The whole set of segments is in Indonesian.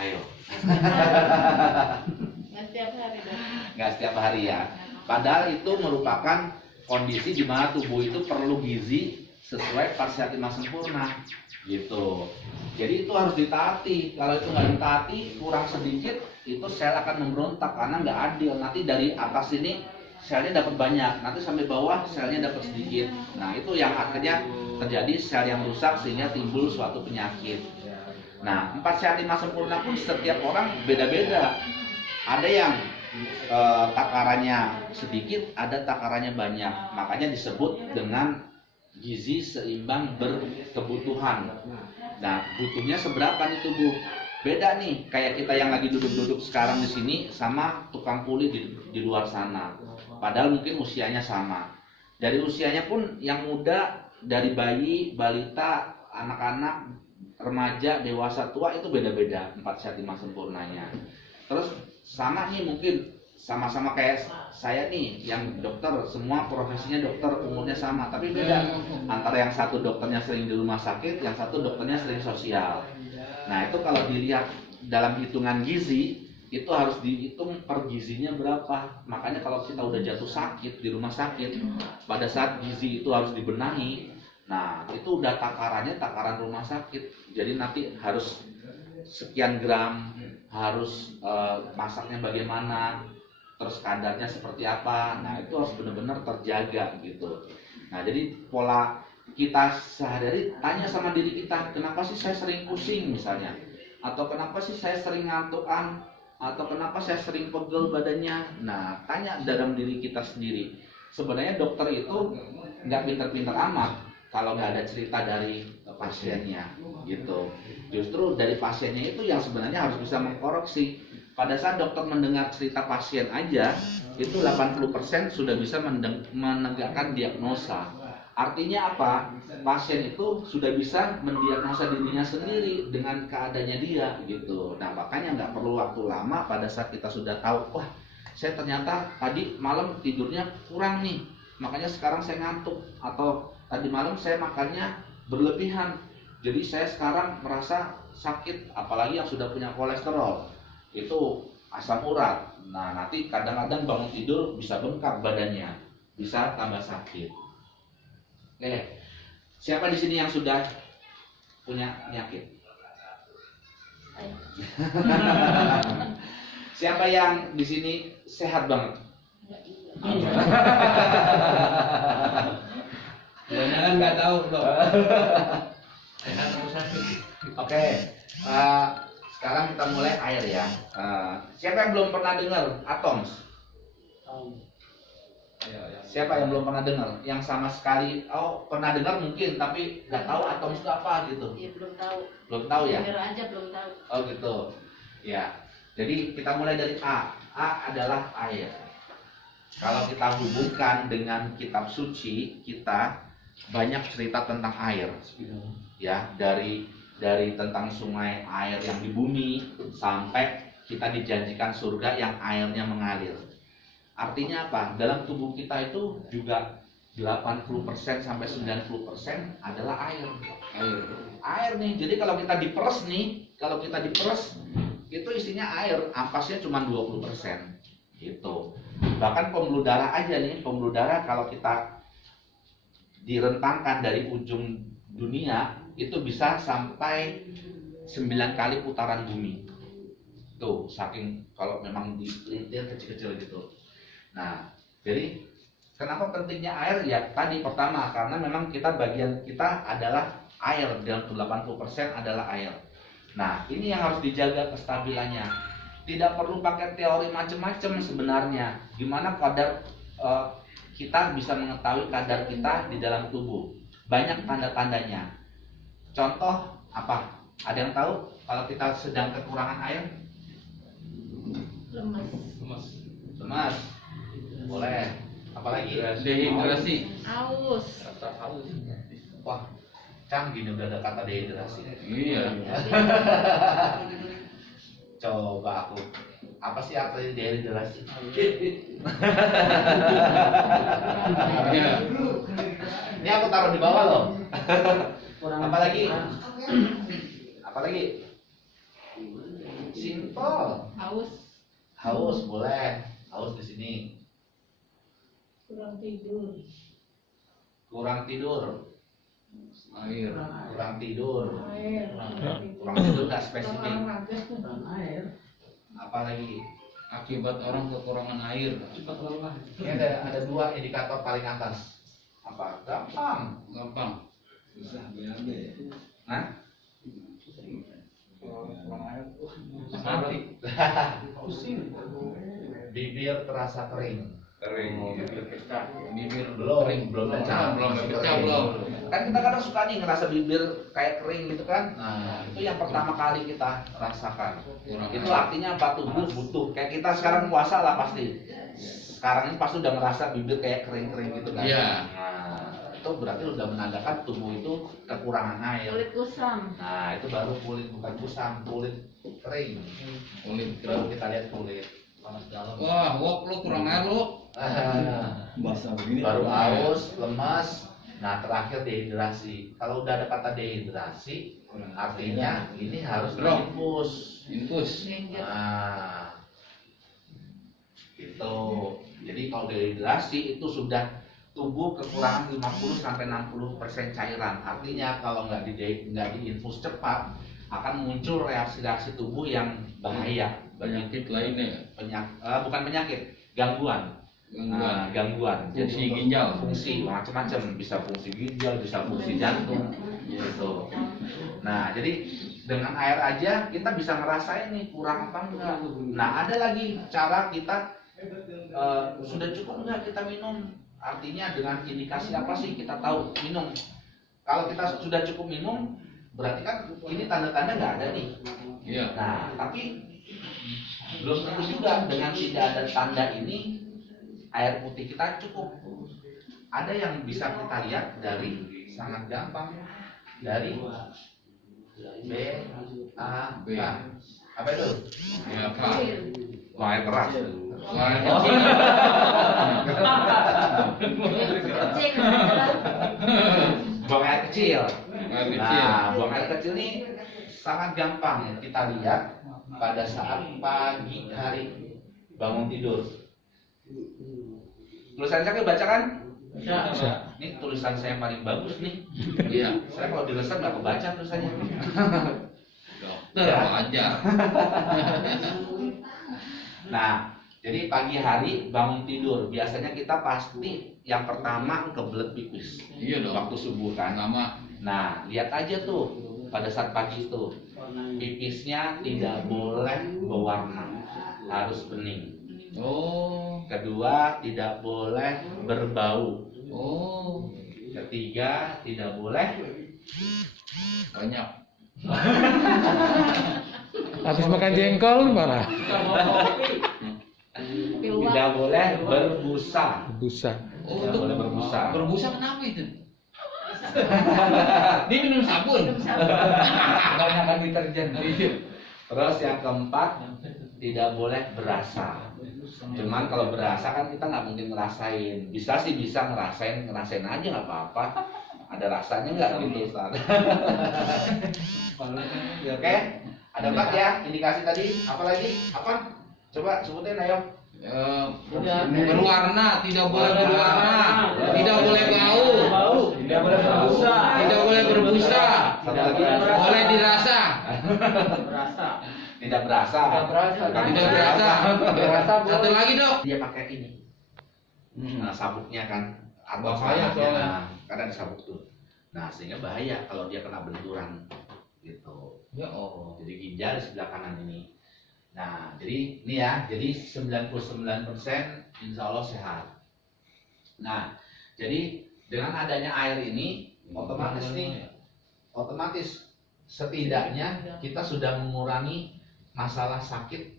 Ayo. Nggak setiap hari dong. Nggak setiap hari ya. Padahal itu merupakan kondisi di mana tubuh itu perlu gizi sesuai fase lima sempurna gitu. Jadi itu harus ditaati. Kalau itu nggak ditaati, kurang sedikit itu sel akan memberontak karena nggak adil. Nanti dari atas ini selnya dapat banyak, nanti sampai bawah selnya dapat sedikit. Nah itu yang akhirnya terjadi sel yang rusak sehingga timbul suatu penyakit. Nah 4 sehat 5 sempurna pun setiap orang beda-beda. Ada yang takarannya sedikit, ada takarannya banyak. Makanya disebut dengan gizi seimbang berkebutuhan. Nah, butuhnya seberapa nih tubuh? Beda nih, kayak kita yang lagi duduk-duduk sekarang di sini sama tukang kuli di luar sana. Padahal mungkin usianya sama. Dari usianya pun yang muda, dari bayi, balita, anak-anak, remaja, dewasa, tua itu beda-beda 4 sehat 5 sempurnanya. Terus sama nih mungkin sama-sama kayak saya nih yang dokter, semua profesinya dokter, umurnya sama, tapi beda antara yang satu dokternya sering di rumah sakit, yang satu dokternya sering sosial. Nah itu kalau dilihat dalam hitungan gizi itu harus dihitung per gizinya berapa. Makanya kalau kita udah jatuh sakit di rumah sakit, pada saat gizi itu harus dibenahi, nah itu udah takarannya takaran rumah sakit. Jadi nanti harus sekian gram, harus masaknya bagaimana, terus kadarnya seperti apa. Nah itu harus benar-benar terjaga gitu. Nah jadi pola kita sehari-hari, tanya sama diri kita, kenapa sih saya sering pusing misalnya, atau kenapa sih saya sering ngantukan, atau kenapa saya sering pegel badannya. Nah tanya dalam diri kita sendiri. Sebenarnya dokter itu nggak pintar-pintar amat kalau nggak ada cerita dari pasiennya gitu. Justru dari pasiennya itu yang sebenarnya harus bisa mengkoreksi. Pada saat dokter mendengar cerita pasien aja, itu 80% sudah bisa menegakkan diagnosa. Artinya apa? Pasien itu sudah bisa mendiagnosa dirinya sendiri dengan keadaannya dia gitu. Nah makanya nggak perlu waktu lama pada saat kita sudah tahu, wah saya ternyata tadi malam tidurnya kurang nih, makanya sekarang saya ngantuk, atau tadi malam saya makannya berlebihan, jadi saya sekarang merasa sakit, apalagi yang sudah punya kolesterol, itu asam urat. Nah nanti kadang-kadang bangun tidur bisa bengkak badannya, bisa tambah sakit. Oke, siapa di sini yang sudah punya penyakit? Siapa yang di sini sehat banget? Kebanyakan nggak tahu dok. Sehat atau sakit? Oke, sekarang kita mulai air ya. Siapa yang belum pernah dengar atoms? Siapa yang belum pernah dengar? Yang sama sekali, oh pernah dengar mungkin, tapi nggak tahu atoms itu apa gitu. Iya belum tahu. Belum tahu ya? Denger aja belum tahu. Oh gitu. Ya. Jadi kita mulai dari A. A adalah air. Kalau kita hubungkan dengan kitab suci, kita banyak cerita tentang air. Ya, dari tentang sungai air yang di bumi sampai kita dijanjikan surga yang airnya mengalir. Artinya apa? Dalam tubuh kita itu juga 80% sampai 90% adalah air. Air nih. Jadi kalau kita diperes nih, itu isinya air, ampasnya cuma 20%. Gitu. Bahkan pembuluh darah aja nih, pembuluh darah kalau kita direntangkan dari ujung dunia itu bisa sampai 9 kali putaran bumi. Tuh, saking kalau memang dilintir kecil-kecil gitu. Nah, jadi kenapa pentingnya air? Ya tadi pertama karena memang bagian kita adalah air, dalam 80% adalah air. Nah, ini yang harus dijaga kestabilannya. Tidak perlu pakai teori macam-macam sebenarnya. Gimana kadar kita bisa mengetahui kadar kita di dalam tubuh? Banyak tanda-tandanya. Contoh apa? Ada yang tahu kalau kita sedang kekurangan air? Lemas. Boleh. Apalagi? Dehidrasi. Aus. Wah, canggih nih udah ada kata dehidrasi. Iya. Coba aku, apa sih artinya dehidrasi? Ini aku taruh di bawah loh. Apalagi? Simple. Haus. Haus boleh. Haus di sini. Kurang tidur. Kurang tidur. Air. Kurang tidur. Air. Kurang tidur nggak spesifik. Olahraga. Apa lagi? Akibat orang kekurangan air. Ini ada dua indikator paling atas. Apa? Gampang. Gampang. Nah, Mati. bibir terasa kering. Kering. Bibir Belum, kering. belum pecah. Belum Masih pecah kering. belum. Kan kita kadang suka nih ngerasa bibir kayak kering gitu kan. Nah, itu yang pertama kali kita rasakan. Kurang Itu air. artinya apa? Tubuh butuh. Kayak kita sekarang puasa lah pasti. Sekarang ini pasti udah ngerasa bibir kayak kering-kering gitu kan. Iya. Nah, itu berarti udah menandakan tubuh itu kekurangan air. Kulit kusam. Nah, itu baru kulit bukan kusam, kulit kering. Kulit Baru kering. kita lihat kulit. Panas dalam. Wah, wok lu kurang air lu. Basah begini. Baru haus, lemas. Nah, terakhir dehidrasi. Kalau udah ada kata dehidrasi, artinya ini harus Drop. diinfus. Infus. Nah, itu. Jadi kalau dehidrasi itu sudah tubuh kekurangan 50 sampai 60% cairan. Artinya kalau nggak diinfus cepat akan muncul reaksi-reaksi tubuh yang bahaya. Penyakit lainnya. Bukan penyakit, gangguan. Gangguan. Fungsi ginjal. Fungsi macam-macam, bisa fungsi ginjal, bisa fungsi jantung, gitu. Nah, jadi dengan air aja kita bisa ngerasain nih kurang apa enggak. Nah, ada lagi cara kita sudah cukup enggak kita minum. Artinya dengan indikasi apa sih kita tahu minum. Kalau kita sudah cukup minum, berarti kan ini tanda-tanda nggak ada nih. Iya. Nah, tapi belum tentu juga dengan tidak ada tanda ini air putih kita cukup. Ada yang bisa kita lihat dari sangat gampang dari B A K. Apa itu? Ya, Pak. Buang air keras. Wah, Kucing. Buang air kecil. air kecil. Nah, buang air kecil ini sangat gampang kita lihat pada saat pagi hari bangun tidur. Tulisan saya bacakan? Bisa. Ini tulisan saya yang paling bagus nih. Iya. Saya kalau dilesan nggak kebaca tulisannya. Dokter aja. Nah, jadi pagi hari bangun tidur biasanya kita pasti yang pertama kebelet pipis. Iya dong. Waktu subuh kan. Pertama. Nah, lihat aja tuh pada saat pagi itu pipisnya tidak boleh berwarna, harus bening. Oh. Kedua, tidak boleh berbau. Oh. Ketiga, tidak boleh Banyak. Habis makan jengkol malah Keluar. tidak boleh berbusa. busa. Oh, Tidak boleh berbusa. Berbusa kenapa itu? Dia minum sabun. Banyakkan deterjen. Terus yang keempat, tidak boleh berasa. Cuman kalau berasa kan kita nggak mungkin ngerasain. Bisa sih bisa ngerasain aja nggak apa-apa. Ada rasanya nggak gitu Ustaz? Oke, ada 4 ya indikasi tadi. Apa lagi? Apa? Coba sebutin ayo. Berwarna, tidak boleh berwarna, tidak boleh bau, Tidak boleh berbusa. tidak boleh berbusa, Satu lagi. boleh dirasa, Tidak berasa. tidak berasa. Satu lagi dok. Dia pakai ini. Nah, sabuknya kan atau Bahaya celana. soalnya. Nah, kan ada sabuk tuh. Nah, sehingga bahaya kalau dia kena benturan gitu. Ya oh. Jadi ginjal di sebelah kanan ini. Nah, jadi ini ya, jadi 99% insya Allah sehat. Nah, jadi dengan adanya air ini otomatis setidaknya kita sudah mengurangi masalah sakit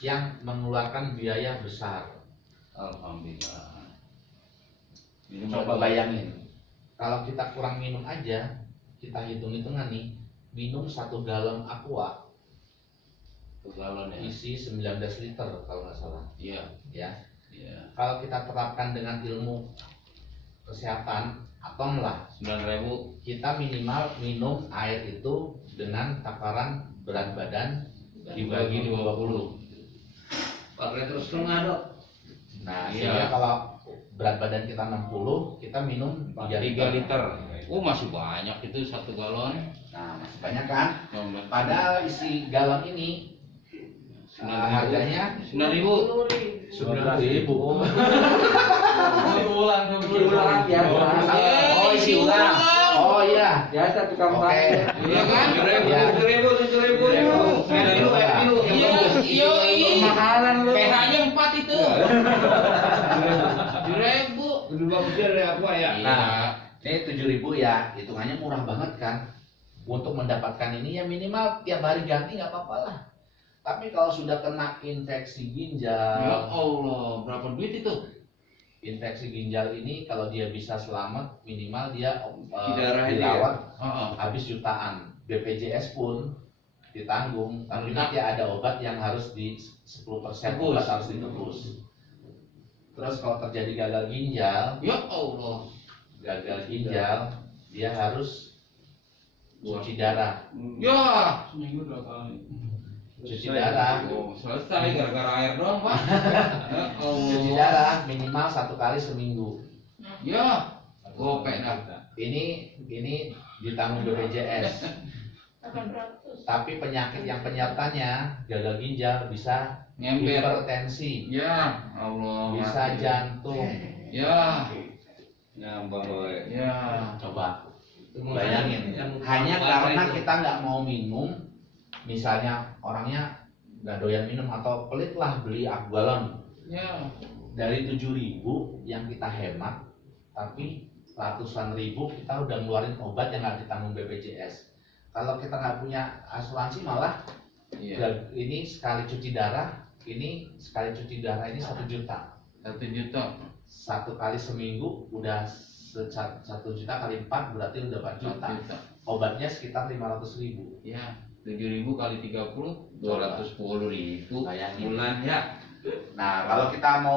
yang mengeluarkan biaya besar. Alhamdulillah. Coba bayangin, kalau kita kurang minum aja, kita hitung-hitungan nih, minum 1 galon aqua Galon ya. isi 19 liter kalau nggak salah. Iya. Ya, Iya. kalau kita terapkan dengan ilmu kesehatan atom lah, 9.000. kita minimal minum air itu dengan takaran berat badan dibagi 20. 4 liter setengah dok. Nah, Iya. sehingga kalau berat badan kita 60, kita minum 3 3 liter. Oh masih banyak itu 1 galon. Nah, masih banyak kan? Pada Padahal isi galon ini harganya 9.000. 9.000. Isi ulang biasa. Oh, isi ulang. Oh iya. Biasa tukang Oke. parkir. Iya kan? 7.000. 7.000. Iya, iya, iya. Kemahalan lu. PH-nya 4 itu. 7.000. Lebih bagusnya dari apa ya? Nah, ini 7.000 ya, hitungannya murah banget kan. Untuk mendapatkan ini ya minimal tiap hari ganti nggak apa-apa lah. Tapi kalau sudah kena infeksi Ya ginjal, Allah, berapa duit itu? infeksi ginjal ini kalau dia bisa selamat minimal dia Darah ini dirawat Heeh. habis jutaan. BPJS pun ditanggung, tapi Nah. nanti ada obat yang harus di 10% Tebus. obat harus ditebus. Terus kalau terjadi gagal ginjal, Ya Allah. dia harus cuci darah. Ya. Cuci darah. Oh, selesai gara-gara air doang, Pak. Ya Cuci Allah. darah minimal 1 kali seminggu. Ya. Gopek dah. Ini ditanggung BPJS. 800. Tapi penyakit yang penyertanya gagal ginjal bisa Ngemper. hipertensi, Ya Allah. bisa jantung. Ya. Nyambang woy. Ya. Coba bayangin, hanya karena kita nggak mau minum, misalnya orangnya nggak doyan minum atau pelit lah beli galon Ya. dari 7.000 yang kita hemat, tapi ratusan ribu kita udah ngeluarin obat yang nggak ditanggung BPJS. Kalau kita nggak punya asuransi malah Iya. ini sekali cuci darah, ini 1 juta. 1 juta. 1 kali seminggu udah 1 juta kali 4 berarti udah 4 juta. Obatnya sekitar 500.000. Ya. 7.000 kali 30, 210.000 Bayangin. bulan ya. Nah, kalau kita mau